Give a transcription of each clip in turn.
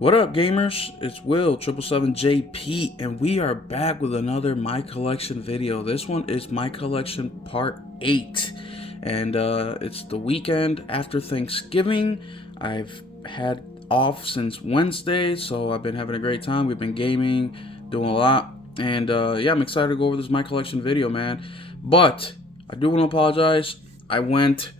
What up, gamers? It's Will 777JP, and we are back with another My Collection video. This one is My Collection Part 8, and it's the weekend after Thanksgiving. I've had off since Wednesday, so I've been having a great time. We've been gaming, doing a lot, and yeah, I'm excited to go over this My Collection video, man. But I do want to apologize. I went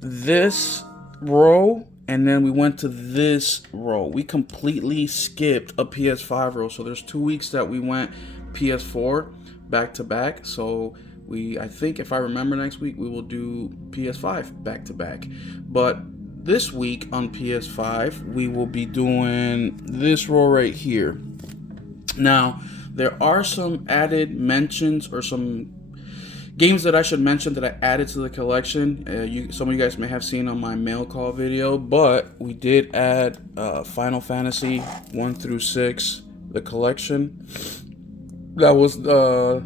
this row and then we went to this row. We completely skipped a PS5 row. So there's 2 weeks that we went PS4 back to back. So I think if I remember next week, we will do PS5 back to back. But this week on PS5, we will be doing this row right here. Now, there are some added mentions or some games that I should mention that I added to the collection. Some of you guys may have seen on my mail call video, but we did add Final Fantasy 1 through 6, the collection. That was the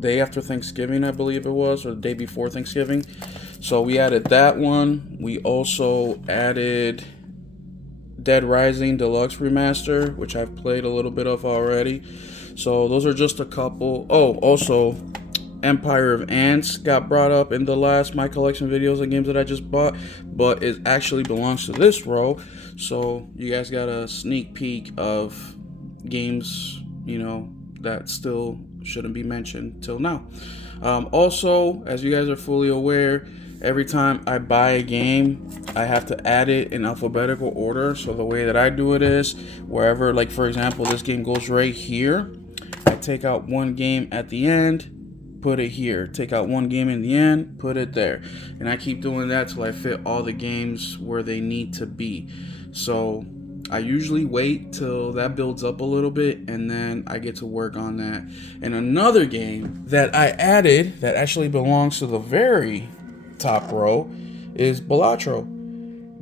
day after Thanksgiving, I believe it was, or the day before Thanksgiving. So we added that one. We also added Dead Rising Deluxe Remaster, which I've played a little bit of already. So those are just a couple. Oh, also Empire of Ants got brought up in the last My Collection videos of games that I just bought, but it actually belongs to this row, so you guys got a sneak peek of games, that still shouldn't be mentioned till now. Also, as you guys are fully aware, every time I buy a game, I have to add it in alphabetical order. So the way that I do it is, wherever, like for example, this game goes right here, I take out one game at the end, put it here, take out one game in the end, put it there, and I keep doing that till I fit all the games where they need to be. So I usually wait till that builds up a little bit, and then I get to work on that. And another game that I added that actually belongs to the very top row is Balatro,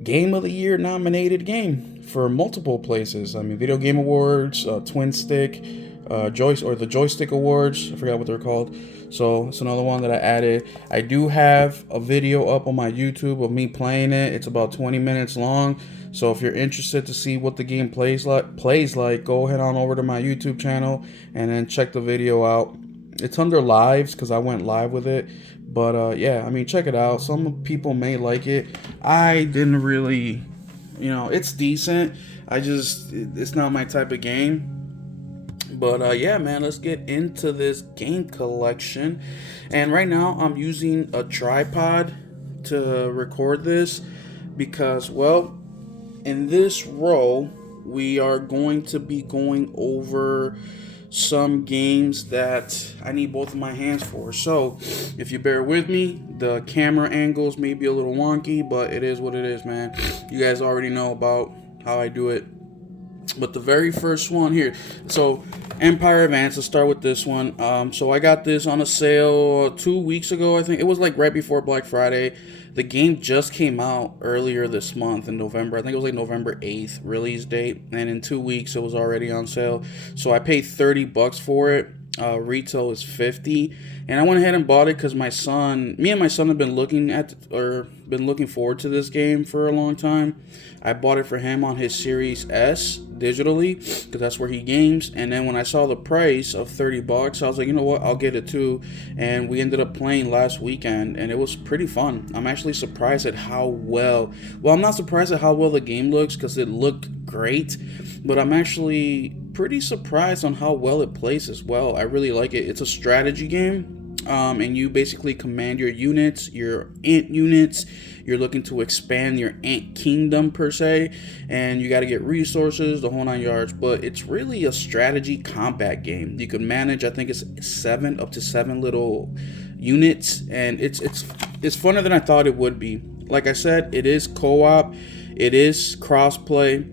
Game of the Year nominated game for multiple places. I mean, Video Game Awards, Twin Stick, the Joystick Awards, I forgot what they're called. So it's another one that I added. I do have a video up on my YouTube of me playing it. It's about 20 minutes long. So if you're interested to see what the game plays like, go ahead on over to my YouTube channel and then check the video out. It's under lives because I went live with it. But yeah, I mean, check it out. Some people may like it. I didn't really, it's decent. It's not my type of game. But yeah, man, let's get into this game collection. And right now I'm using a tripod to record this because, well, in this row we are going to be going over some games that I need both of my hands for. So if you bear with me, the camera angles may be a little wonky, but it is what it is, man. You guys already know about how I do it. But the very first one here, so Empire of Ants, let's start with this one. So I got this on a sale 2 weeks ago, I think. It was like right before Black Friday. The game just came out earlier this month in November. I think it was like November 8th release date. And in 2 weeks, it was already on sale. So I paid $30 for it. Retail is $50, and I went ahead and bought it because me and my son have been looking forward to this game for a long time. I bought it for him on his Series S digitally because that's where he games. And then when I saw the price of $30, I was like, you know what, I'll get it too. And we ended up playing last weekend, and it was pretty fun. I'm actually surprised at how well. Well, I'm not surprised at how well the game looks because it looked great, but I'm actually pretty surprised on how well it plays as well. I really like it. It's a strategy game, and you basically command your units, your ant units. You're looking to expand your ant kingdom per se, and you got to get resources, the whole 9 yards. But it's really a strategy combat game. You can manage, I think it's up to seven little units, and it's funner than I thought it would be. Like I said, it is co-op, it is cross-play.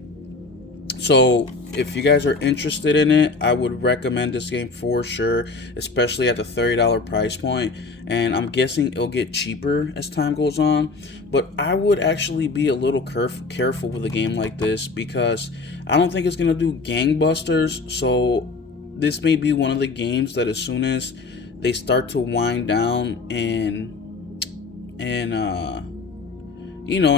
So if you guys are interested in it, I would recommend this game for sure, especially at the $30 price point. And I'm guessing it'll get cheaper as time goes on. But I would actually be a little careful with a game like this because I don't think it's going to do gangbusters. So this may be one of the games that as soon as they start to wind down and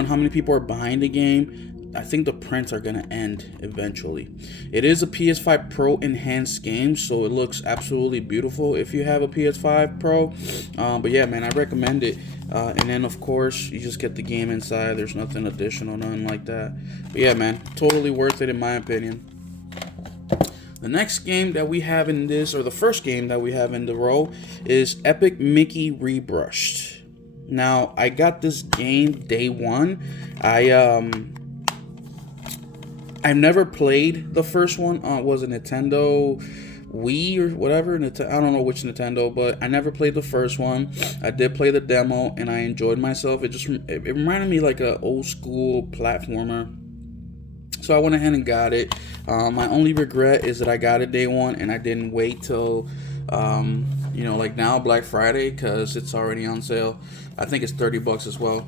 how many people are buying the game, I think the prints are gonna end eventually. It is a PS5 Pro enhanced game, so it looks absolutely beautiful if you have a PS5 Pro. But yeah, man, I recommend it. And then of course you just get the game inside. There's nothing additional, nothing like that. But yeah, man, totally worth it in my opinion. The next game that we have in this, or the first game that we have in the row, is Epic Mickey Rebrushed. Now, I got this game day one. I've never played the first one. Was it Nintendo Wii or whatever? I don't know which Nintendo, but I never played the first one. I did play the demo, and I enjoyed myself. It reminded me like an old school platformer. So I went ahead and got it. My only regret is that I got it day one and I didn't wait till, like now, Black Friday, because it's already on sale. I think it's $30 as well.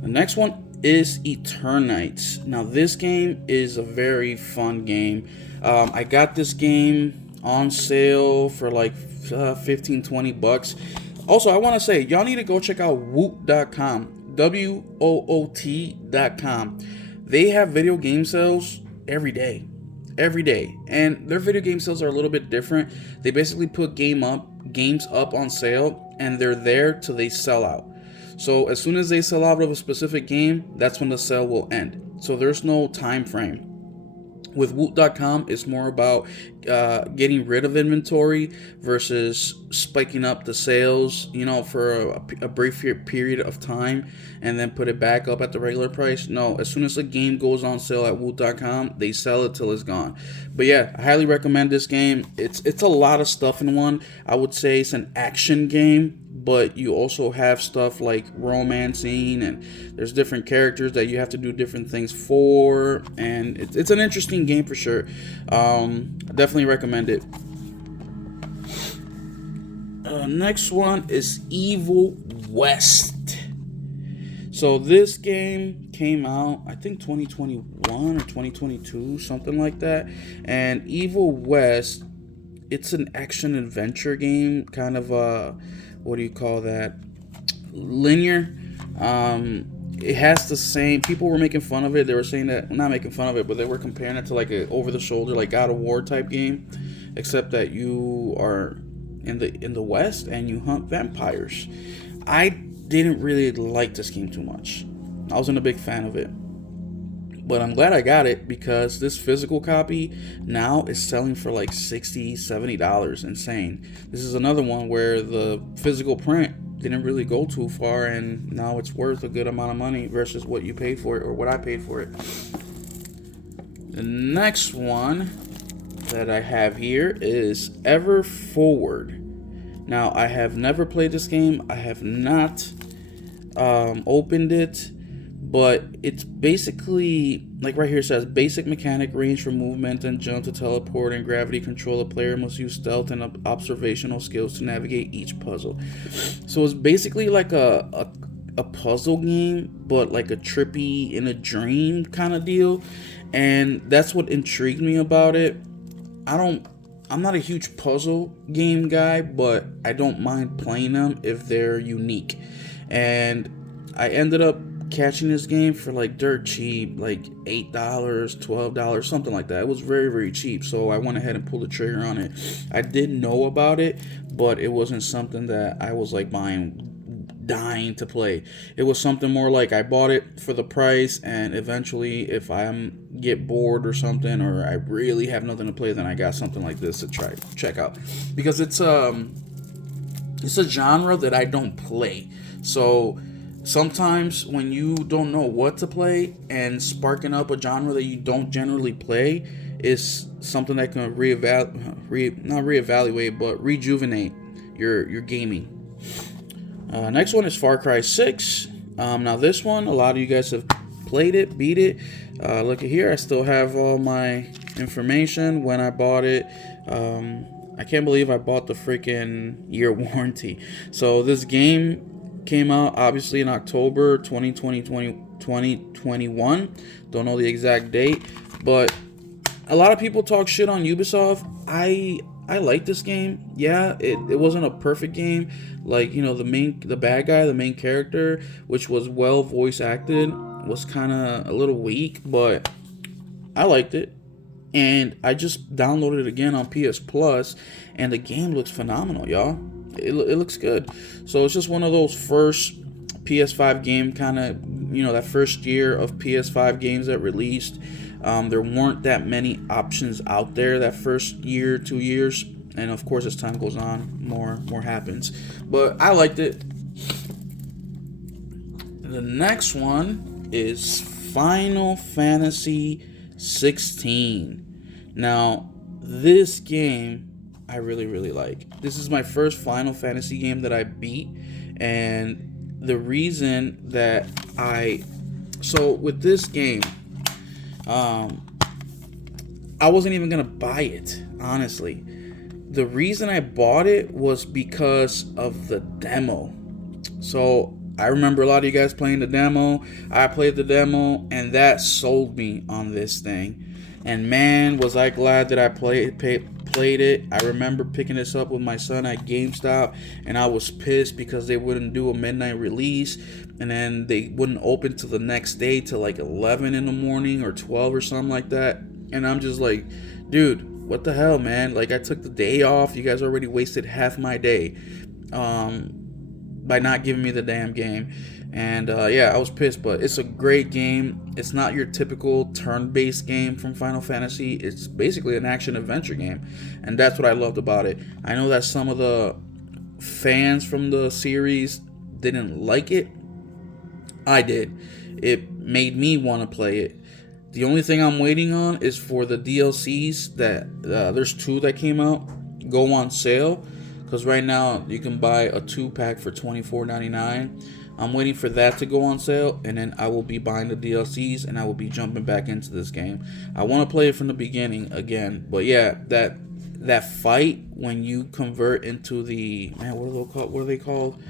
The next one is Eternites. Now this game is a very fun game. I got this game on sale for like 15-20 bucks. Also, I want to say y'all need to go check out woot.com, WOOT.com. They have video game sales every day, and their video game sales are a little bit different. They basically put games up on sale, and they're there till they sell out. So as soon as they sell out of a specific game, that's when the sale will end. So there's no time frame. With Woot.com, it's more about getting rid of inventory versus spiking up the sales, for a brief period of time and then put it back up at the regular price. No, as soon as a game goes on sale at Woot.com, they sell it till it's gone. But yeah, I highly recommend this game. It's a lot of stuff in one. I would say it's an action game, but you also have stuff like romancing, and there's different characters that you have to do different things for, and it's an interesting game for sure. I definitely recommend it. Next one is Evil West. So this game came out, I think 2021 or 2022, something like that. And Evil West, it's an action adventure game, kind of what do you call that? Linear. It has the same. People were making fun of it. They were saying that, not making fun of it, but they were comparing it to like a over-the-shoulder, like God of War type game, except that you are in the West and you hunt vampires. I didn't really like this game too much. I wasn't a big fan of it, but I'm glad I got it because this physical copy now is selling for like $60-$70. Insane. This is another one where the physical print didn't really go too far, and now it's worth a good amount of money versus what you paid for it, or what I paid for it. The next one that I have here is Ever Forward. Now, I have never played this game. I have not opened it, but it's basically, like right here it says, basic mechanic, range for movement and jump to teleport, and gravity control. The player must use stealth and observational skills to navigate each puzzle. So it's basically like a puzzle game, but like a trippy in a dream kind of deal, and that's what intrigued me about it. I'm not a huge puzzle game guy, but I don't mind playing them if they're unique. And I ended up catching this game for like dirt cheap, like $8, $12, something like that. It was very, very cheap, so I went ahead and pulled the trigger on it. I did know about it, but it wasn't something that I was like dying to play. It was something more like I bought it for the price, and eventually if I get bored or something, or I really have nothing to play, then I got something like this to check out, because it's a genre that I don't play. So sometimes when you don't know what to play, and sparking up a genre that you don't generally play is something that can rejuvenate your gaming. Next one is Far Cry 6. Now this one, a lot of you guys have played it, beat it. Look at here, I still have all my information when I bought it. I can't believe I bought the freaking year warranty. So this game came out obviously in October 2021. Don't know the exact date, but a lot of people talk shit on Ubisoft. I like this game. Yeah, it wasn't a perfect game. Like, the bad guy, the main character, which was well voice acted, was kind of a little weak, but I liked it. And I just downloaded it again on PS Plus, and the game looks phenomenal, y'all. It looks good. So it's just one of those first PS5 game kind of, that first year of PS5 games that released. There weren't that many options out there that first year, 2 years. And of course, as time goes on, more happens. But I liked it. The next one is Final Fantasy 16. Now, this game I really, really like. This is my first Final Fantasy game that I beat. And the reason that so with this game, I wasn't even going to buy it, honestly. The reason I bought it was because of the demo. So I remember a lot of you guys playing the demo. I played the demo, and that sold me on this thing. And man, was I glad that I played it. I remember picking this up with my son at GameStop, and I was pissed because they wouldn't do a midnight release, and then they wouldn't open till the next day till like 11 in the morning or 12 or something like that. And I'm just like, dude, what the hell, man? Like, I took the day off. You guys already wasted half my day by not giving me the damn game. And yeah, I was pissed, but it's a great game. It's not your typical turn-based game from Final Fantasy. It's basically an action-adventure game, and that's what I loved about it. I know that some of the fans from the series didn't like it. I did. It made me want to play it. The only thing I'm waiting on is for the DLCs that there's 2 that came out go on sale, because right now you can buy a 2-pack for $24.99. I'm waiting for that to go on sale, and then I will be buying the DLCs, and I will be jumping back into this game. I want to play it from the beginning again, but yeah, that fight when you convert into the, man, what are they called?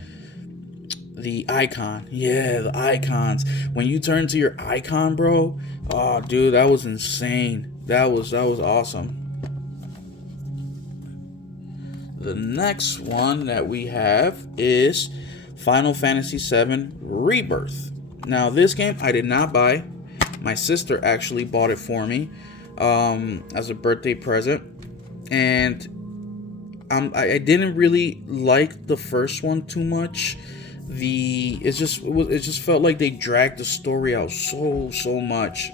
The icon. Yeah, the icons. When you turn to your icon, bro, oh dude, that was insane. That was awesome. The next one that we have is Final Fantasy VII Rebirth. Now, this game I did not buy. My sister actually bought it for me as a birthday present, and I didn't really like the first one too much. It just felt like they dragged the story out so much.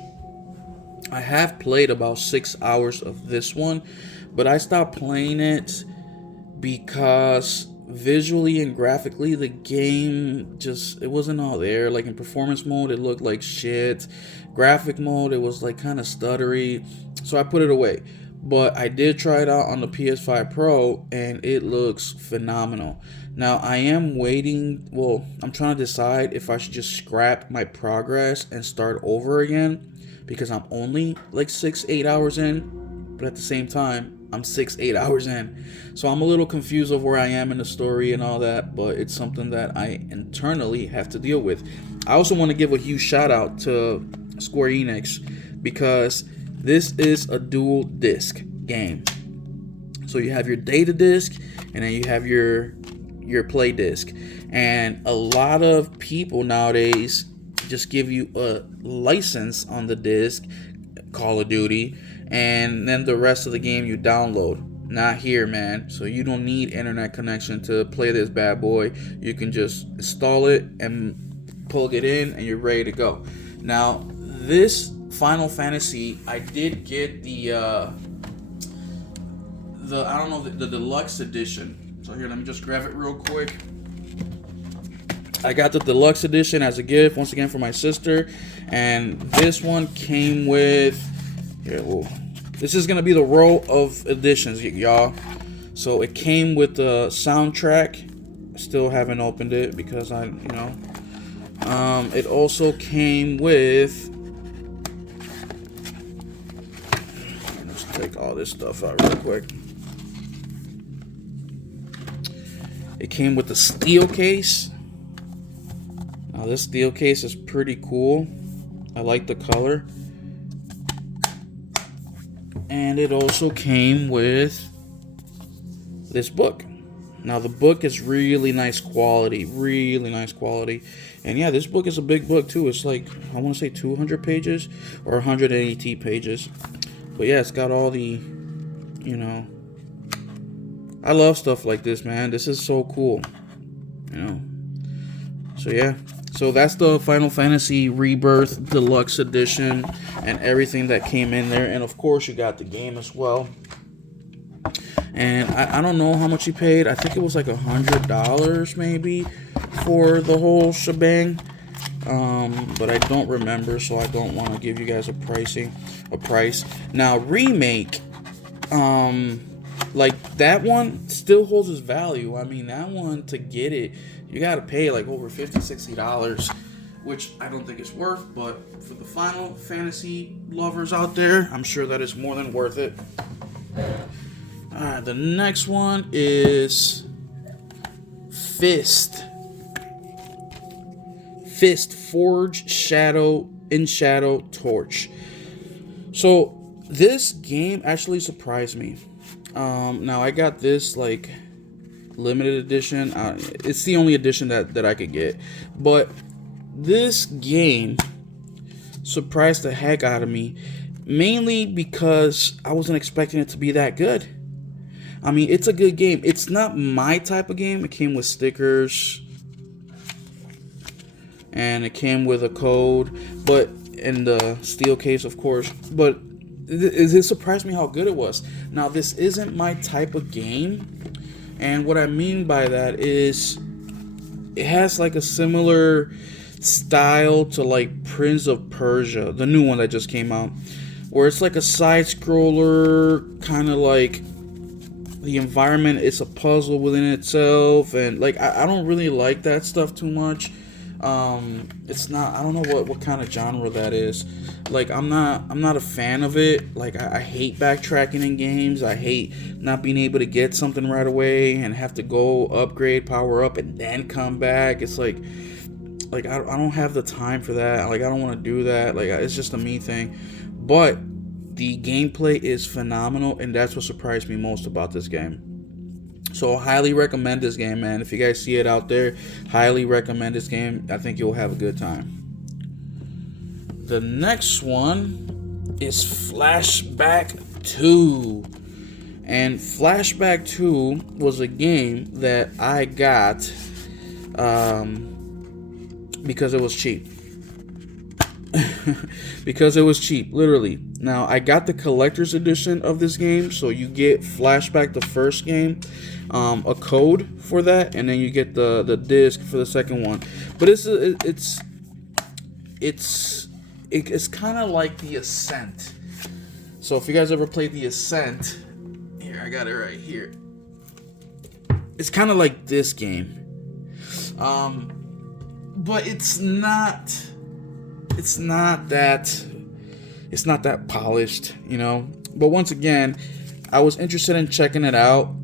I have played about 6 hours of this one, but I stopped playing it because visually and graphically the game it wasn't all there. Like in performance mode it looked like shit. Graphic mode it was like kind of stuttery, so I put it away. But I did try it out on the PS5 Pro, and it looks phenomenal. Now I am waiting, I'm trying to decide if I should just scrap my progress and start over again, because I'm only like 6-8 hours in, but at the same time I'm 6-8 hours in. So I'm a little confused of where I am in the story and all that, but it's something that I internally have to deal with. I also want to give a huge shout out to Square Enix, because this is a dual disc game. So you have your data disc, and then you have your play disc. And a lot of people nowadays just give you a license on the disc, Call of Duty, and then the rest of the game you download. Not here, man. So you don't need internet connection to play this bad boy. You can just install it and plug it in, and you're ready to go. Now, this Final Fantasy, I did get the deluxe edition. So here, let me just grab it real quick. I got the deluxe edition as a gift, once again, for my sister. And this one came with, this is gonna be the row of editions, y'all. So it came with the soundtrack. Still haven't opened it because it also came with, let's take all this stuff out real quick. It came with the steel case. Now this steel case is pretty cool. I like the color. And it also came with this book. Now the book is really nice quality, really nice quality. And yeah, this book is a big book too. It's like, I want to say 200 pages or 180 pages. But yeah, it's got all the, you know, I love stuff like this, man. This is so cool, you know. So yeah, so that's the Final Fantasy Rebirth Deluxe Edition and everything that came in there. And of course you got the game as well. And I don't know how much he paid. I think it was like $100 maybe for the whole shebang. But I don't remember, so I don't want to give you guys a price. Now remake, like that one still holds its value. I mean, that one, to get it, you gotta pay like over $50-$60, which I don't think it's worth, but for the Final Fantasy lovers out there, I'm sure that it's more than worth it. Alright, the next one is Fist Forge Shadow Torch. So this game actually surprised me. Now I got this like limited edition. It's the only edition that I could get, but this game surprised the heck out of me, mainly because I wasn't expecting it to be that good. I mean, it's a good game. It's not my type of game. It came with stickers and it came with a code, but in the steel case, of course. But it surprised me how good it was. Now, this isn't my type of game, and what I mean by that is it has like a similar style to like Prince of Persia, the new one that just came out, where it's like a side scroller, kind of like the environment is a puzzle within itself, and like I don't really like that stuff too much. It's not, I don't know what kind of genre that is. Like I'm not a fan of it. Like I hate backtracking in games. I hate not being able to get something right away and have to go upgrade, power up, and then come back. It's like I don't have the time for that. Like I don't want to do that. Like it's just a me thing. But the gameplay is phenomenal, and that's what surprised me most about this game. So I highly recommend this game, man. If you guys see it out there, highly recommend this game. I think you'll have a good time. The next one is Flashback 2. And Flashback 2 was a game that I got because it was cheap. Because it was cheap, literally. Now, I got the collector's edition of this game, so you get Flashback, the first game, a code for that, and then you get the disc for the second one. But it's kind of like the Ascent. So if you guys ever played the Ascent, here, I got it right here. It's kind of like this game, but it's not that polished, you know. But once again, I was interested in checking it out.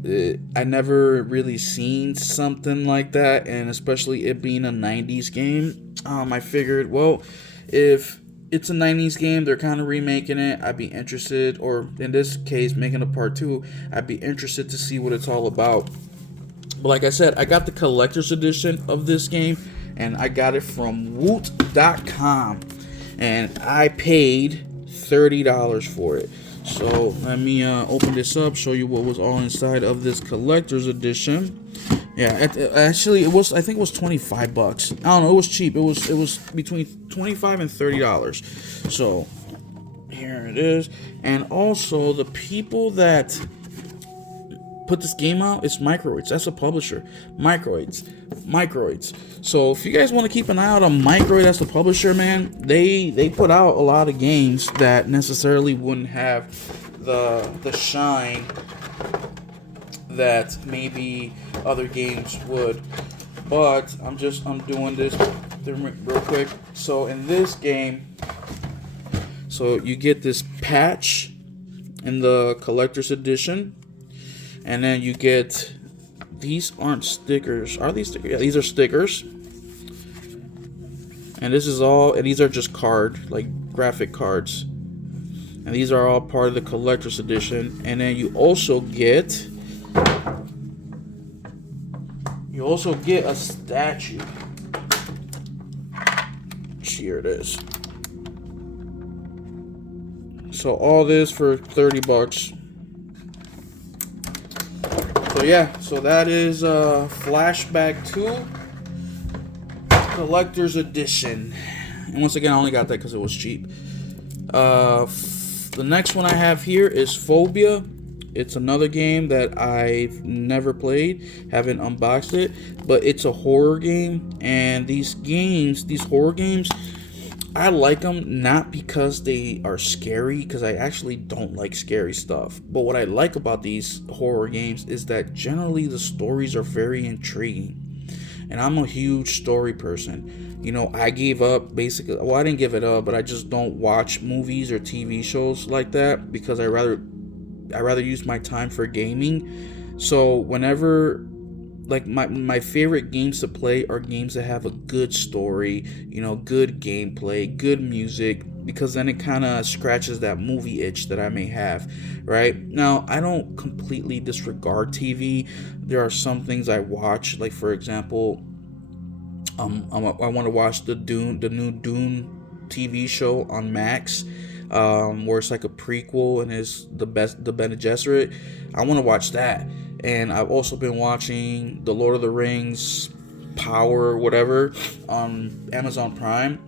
I never really seen something like that, and especially it being a 90s game, I figured, well, if it's a 90s game, they're kind of remaking it, I'd be interested, or in this case, making a part 2, I'd be interested to see what it's all about. But like I said, I got the collector's edition of this game, and I got it from woot.com, and I paid $30 for it. So let me open this up, show you what was all inside of this collector's edition. Yeah, actually it was, I think it was $25. I don't know, it was cheap. It was between $25 and $30. So here it is. And also the people that put this game out, it's Microids. That's a publisher. Microids. So if you guys want to keep an eye out on Microid as the publisher, man, they put out a lot of games that necessarily wouldn't have the shine that maybe other games would. But I'm doing this real quick. So in this game, so you get this patch in the collector's edition. And then you get, these aren't stickers. Are these stickers? Yeah, these are stickers. And this is all, and these are just graphic cards. And these are all part of the collector's edition. And then you also get You also get a statue. Here it is. So all this for 30 bucks. So yeah, so that is Flashback 2 Collector's Edition. And once again, I only got that because it was cheap. The next one I have here is Phobia. It's another game that I've never played, haven't unboxed it, but it's a horror game. And these horror games, I like them not because they are scary, because I actually don't like scary stuff. But what I like about these horror games is that generally the stories are very intriguing. And I'm a huge story person. You know, I gave up basically, well, I didn't give it up, but I just don't watch movies or TV shows like that because I rather use my time for gaming. So whenever, like, my favorite games to play are games that have a good story, you know, good gameplay, good music, because then it kind of scratches that movie itch that I may have, right? Now, I don't completely disregard TV. There are some things I watch, like, for example, I want to watch the new Dune TV show on Max, where it's like a prequel and is the Bene Gesserit. I want to watch that. And I've also been watching the Lord of the Rings Power whatever on Amazon Prime.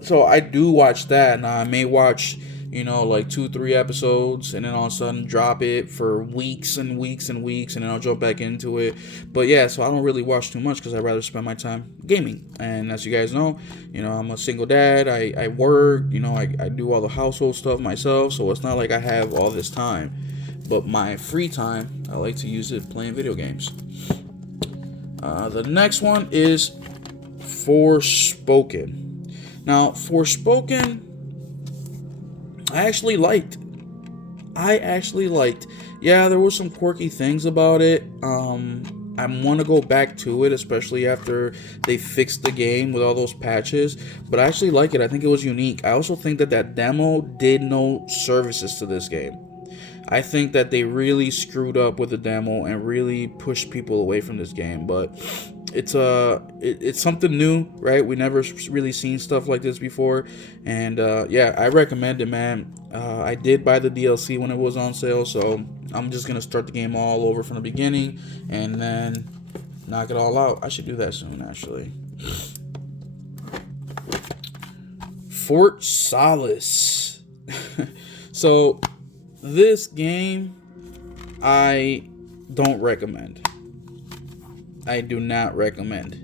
So I do watch that. Now I may watch, you know, like 2-3 episodes and then all of a sudden drop it for weeks and weeks and weeks, and then I'll jump back into it. But yeah, so I don't really watch too much because I'd rather spend my time gaming. And as you guys know, you know, I'm a single dad. I work, you know, I do all the household stuff myself, so it's not like I have all this time. But my free time, I like to use it playing video games. The next one is Forspoken. Now, Forspoken, I actually liked. Yeah, there were some quirky things about it. I want to go back to it, especially after they fixed the game with all those patches. But I actually like it. I think it was unique. I also think that demo did no services to this game. I think that they really screwed up with the demo and really pushed people away from this game. But it's something new, right? We never really seen stuff like this before, and yeah, I recommend it, man. I did buy the DLC when it was on sale, so I'm just gonna start the game all over from the beginning and then knock it all out. I should do that soon, actually. Fort Solis. So this game I don't recommend. I do not recommend.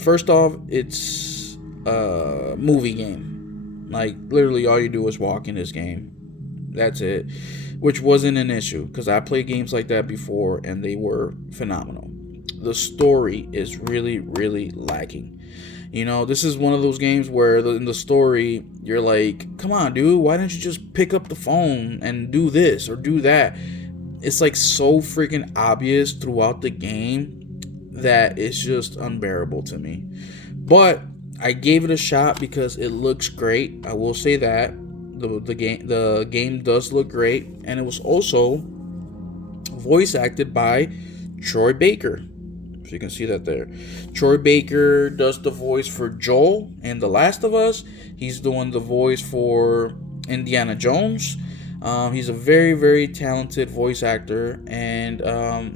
First off, it's a movie game. Like, literally all you do is walk in this game. That's it. Which wasn't an issue, because I played games like that before and they were phenomenal. The story is really, really lacking. You know, this is one of those games where in the story, you're like, come on, dude, why didn't you just pick up the phone and do this or do that? It's like so freaking obvious throughout the game that it's just unbearable to me. But I gave it a shot because it looks great. I will say that. The game does look great. And it was also voice acted by Troy Baker. So you can see that there. Troy Baker does the voice for Joel in The Last of Us. He's doing the voice for Indiana Jones. He's a very, very talented voice actor, and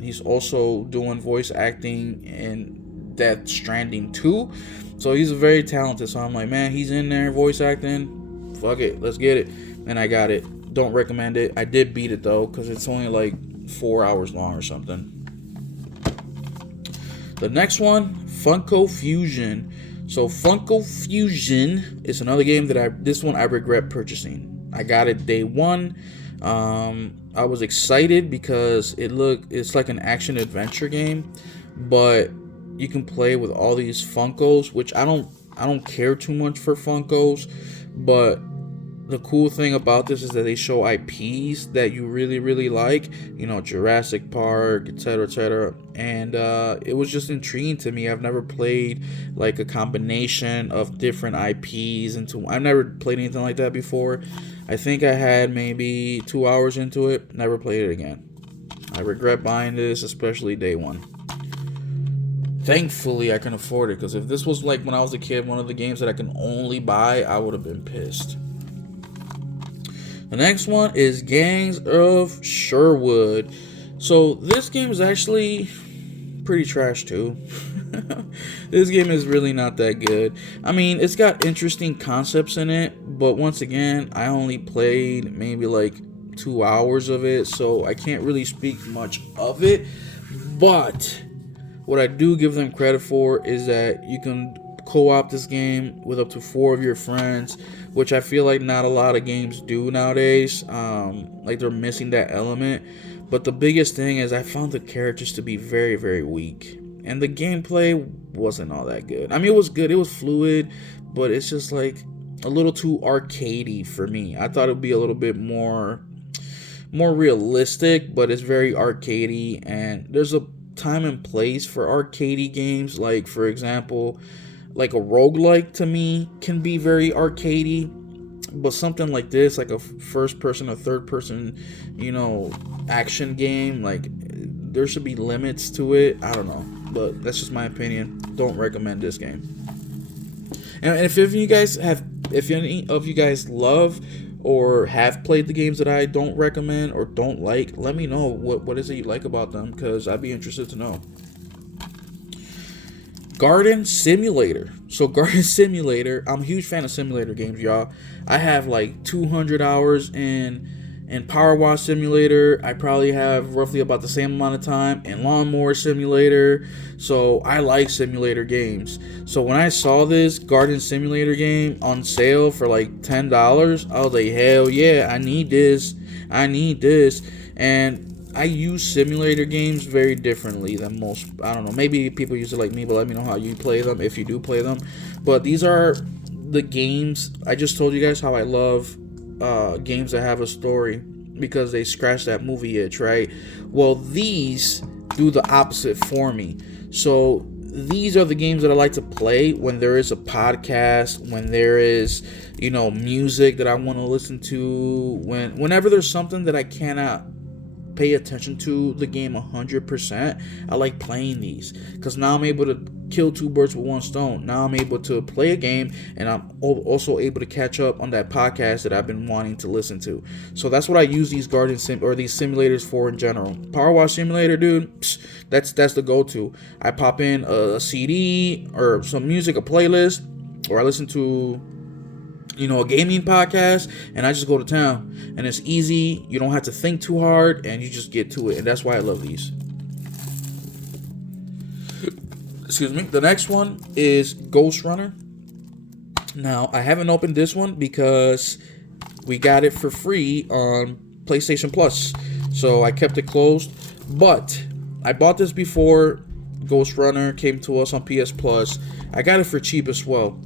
he's also doing voice acting in Death Stranding 2. So he's very talented. So I'm like, man, he's in there voice acting. Fuck it, let's get it. And I got it. Don't recommend it. I did beat it though, because it's only like 4 hours long or something. The next one, Funko Fusion. So Funko Fusion is another game that this one I regret purchasing. I got it day one. I was excited because it's like an action adventure game, but you can play with all these Funkos, which I don't care too much for Funkos, but the cool thing about this is that they show IPs that you really, really like, you know, Jurassic Park, etc., etc. And it was just intriguing to me. I've never played like a combination of different IPs I've never played anything like that before. I think I had maybe 2 hours into it, never played it again. I regret buying this, especially day one. Thankfully, I can afford it, because if this was like when I was a kid, one of the games that I can only buy, I would have been pissed. The next one is Gangs of Sherwood. So this game is actually pretty trash too. This game is really not that good. I mean, it's got interesting concepts in it, but once again, I only played maybe like 2 hours of it, so I can't really speak much of it. But what I do give them credit for is that you can co-op this game with up to 4 of your friends, which I feel like not a lot of games do nowadays. Like they're missing that element. But the biggest thing is I found the characters to be very, very weak. And the gameplay wasn't all that good. I mean, it was good. It was fluid, but it's just like a little too arcadey for me. I thought it would be a little bit more realistic, but it's very arcadey. And there's a time and place for arcadey games. Like, for example, like a roguelike to me can be very arcadey. But something like this, like a first person or third person, action game, like there should be limits to it. I don't know, but that's just my opinion. Don't recommend this game. And if any of you guys love or have played the games that I don't recommend or don't like, let me know what is it you like about them, because I'd be interested to know. Garden Simulator. So Garden Simulator, I'm a huge fan of simulator games, y'all. I have like 200 hours in Power Wash Simulator. I probably have roughly about the same amount of time in Lawnmower Simulator. So I like simulator games. So when I saw this Garden Simulator game on sale for like $10, I was like, hell yeah, I need this. And I use simulator games very differently than most. I don't know, maybe people use it like me, but let me know how you play them, if you do play them. But these are the games. I just told you guys how I love games that have a story, because they scratch that movie itch, right? Well, these do the opposite for me. So these are the games that I like to play when there is a podcast, when there is, music that I want to listen to, whenever there's something that I cannot pay attention to the game 100%, I like playing these, because now I'm able to kill 2 birds with 1 stone. Now I'm able to play a game, and I'm also able to catch up on that podcast that I've been wanting to listen to. So that's what I use these these simulators for in general. Power Wash Simulator, dude, that's the go-to. I pop in a CD or some music, a playlist, or I listen to a gaming podcast, and I just go to town, and it's easy. You don't have to think too hard, and you just get to it, and that's why I love these. Excuse me. The next one is Ghost Runner. Now, I haven't opened this one because we got it for free on PlayStation Plus, so I kept it closed. But I bought this before Ghost Runner came to us on PS Plus. I got it for cheap as well.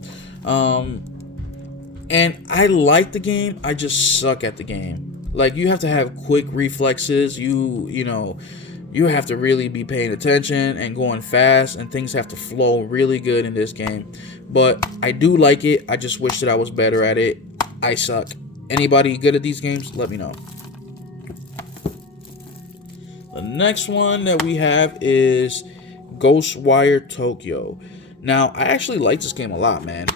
And I like the game, I just suck at the game. Like, you have to have quick reflexes, you have to really be paying attention and going fast, and things have to flow really good in this game. But I do like it, I just wish that I was better at it. I suck. Anybody good at these games? Let me know. The next one that we have is Ghostwire Tokyo. Now, I actually like this game a lot, man.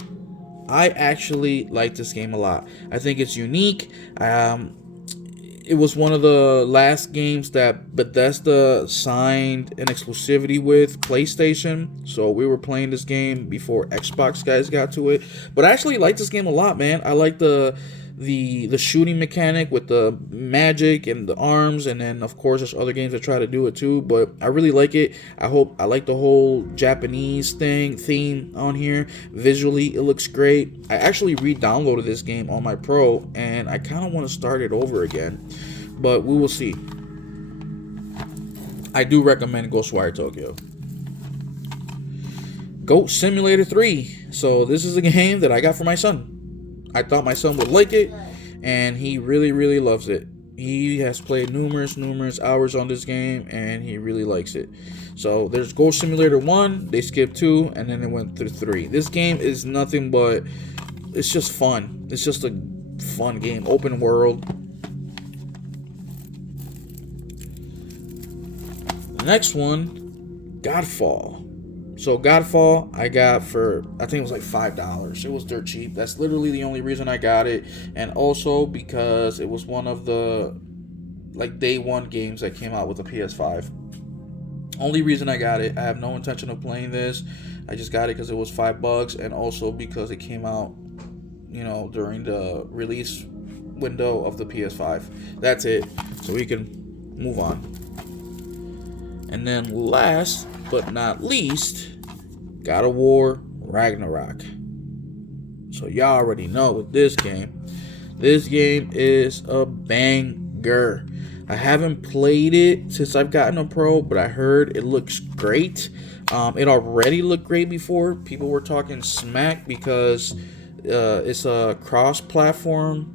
I actually like this game a lot. I think it's unique. It was one of the last games that Bethesda signed an exclusivity with PlayStation. So we were playing this game before Xbox guys got to it. But I actually like this game a lot, man. I like the shooting mechanic with the magic and the arms, and then of course there's other games that try to do it too, but I really like it. I like the whole Japanese theme on here. Visually it looks great. I actually re-downloaded this game on my Pro, and I kind of want to start it over again, but we will see. I do recommend Ghostwire Tokyo. Goat Simulator 3. So this is a game that I got for my son. I thought my son would like it, and he really, really loves it. He has played numerous hours on this game, and he really likes it. So there's Ghost Simulator 1, they skipped 2, and then they went through 3. This game is nothing but, it's just fun. It's just a fun game, open world. Next one, Godfall. So Godfall I got for, I think it was like $5. It was dirt cheap. That's literally the only reason I got it, and also because it was one of the like day one games that came out with the PS5. Only reason I got it. I have no intention of playing this. I just got it because it was $5, and also because it came out, during the release window of the PS5. That's it. So we can move on. And then last but not least, God of War Ragnarok. So y'all already know with this game. This game is a banger. I haven't played it since I've gotten a pro, but I heard it looks great. It already looked great before. People were talking smack because it's a cross-platform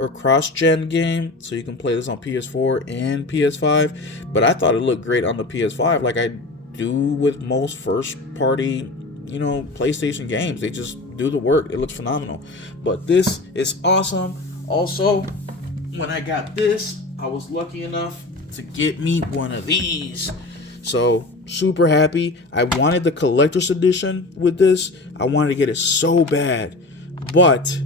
or cross-gen game, so you can play this on PS4 and PS5. But I thought it looked great on the PS5, like I do with most first-party, PlayStation games. They just do the work. It looks phenomenal. But this is awesome. Also, when I got this, I was lucky enough to get me one of these. So, super happy. I wanted the collector's edition with this. I wanted to get it so bad. But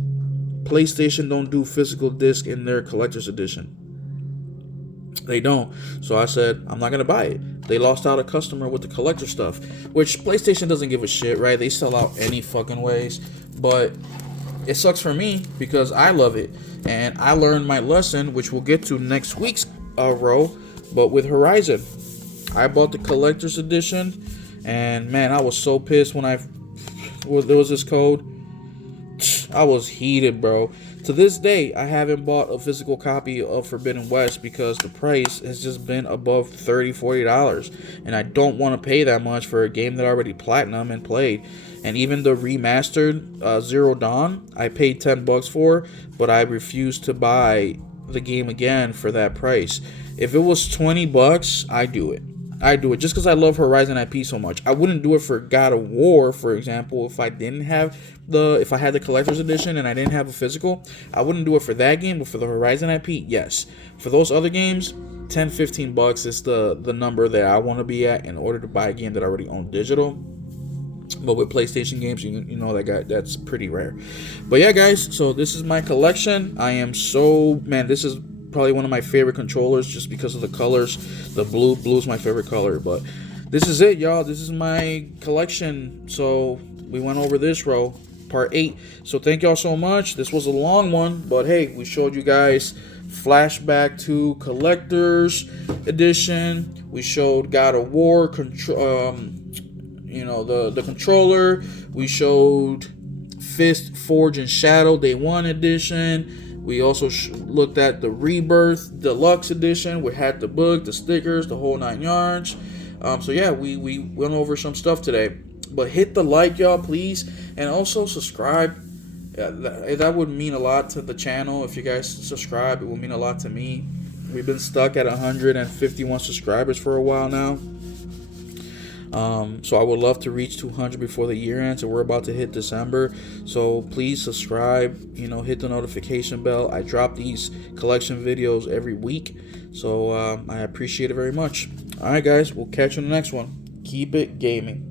PlayStation don't do physical disc in their collector's edition. They don't. So I said, I'm not going to buy it. They lost out a customer with the collector stuff, which PlayStation doesn't give a shit, right? They sell out any fucking ways. But it sucks for me because I love it. And I learned my lesson, which we'll get to next week's row. But with Horizon, I bought the collector's edition. And man, I was so pissed when there was this code. I was heated, bro. To this day, I haven't bought a physical copy of Forbidden West because the price has just been above $30, $40. And I don't want to pay that much for a game that I already platinum and played. And even the remastered Zero Dawn, I paid $10 for, but I refused to buy the game again for that price. If it was $20, I'd do it. Just because I love Horizon IP so much. I wouldn't do it for God of War, for example, if I had the collector's edition and I didn't have a physical. I wouldn't do it for that game, but for the Horizon IP, yes. For those other games, $10, $15 is the number that I want to be at in order to buy a game that I already own digital. But with PlayStation games, you know that's pretty rare. But yeah, guys, so this is my collection. This is probably one of my favorite controllers just because of the colors. The blue is my favorite color. But this is it, y'all. This is my collection. So we went over this row, part 8. So thank y'all so much. This was a long one, but hey, we showed you guys Flashback to Collector's Edition. We showed God of War, the controller. We showed Fist, Forge, and Shadow Day 1 Edition. We also looked at the Rebirth Deluxe Edition. We had the book, the stickers, the whole 9 yards. So yeah, we went over some stuff today. But hit the like, y'all, please. And also subscribe. That would mean a lot to the channel. If you guys subscribe, it will mean a lot to me. We've been stuck at 151 subscribers for a while now. So I would love to reach 200 before the year ends, and we're about to hit December. So please subscribe, hit the notification bell. I drop these collection videos every week, so I appreciate it very much. All right, guys, we'll catch you in the next one. Keep it gaming.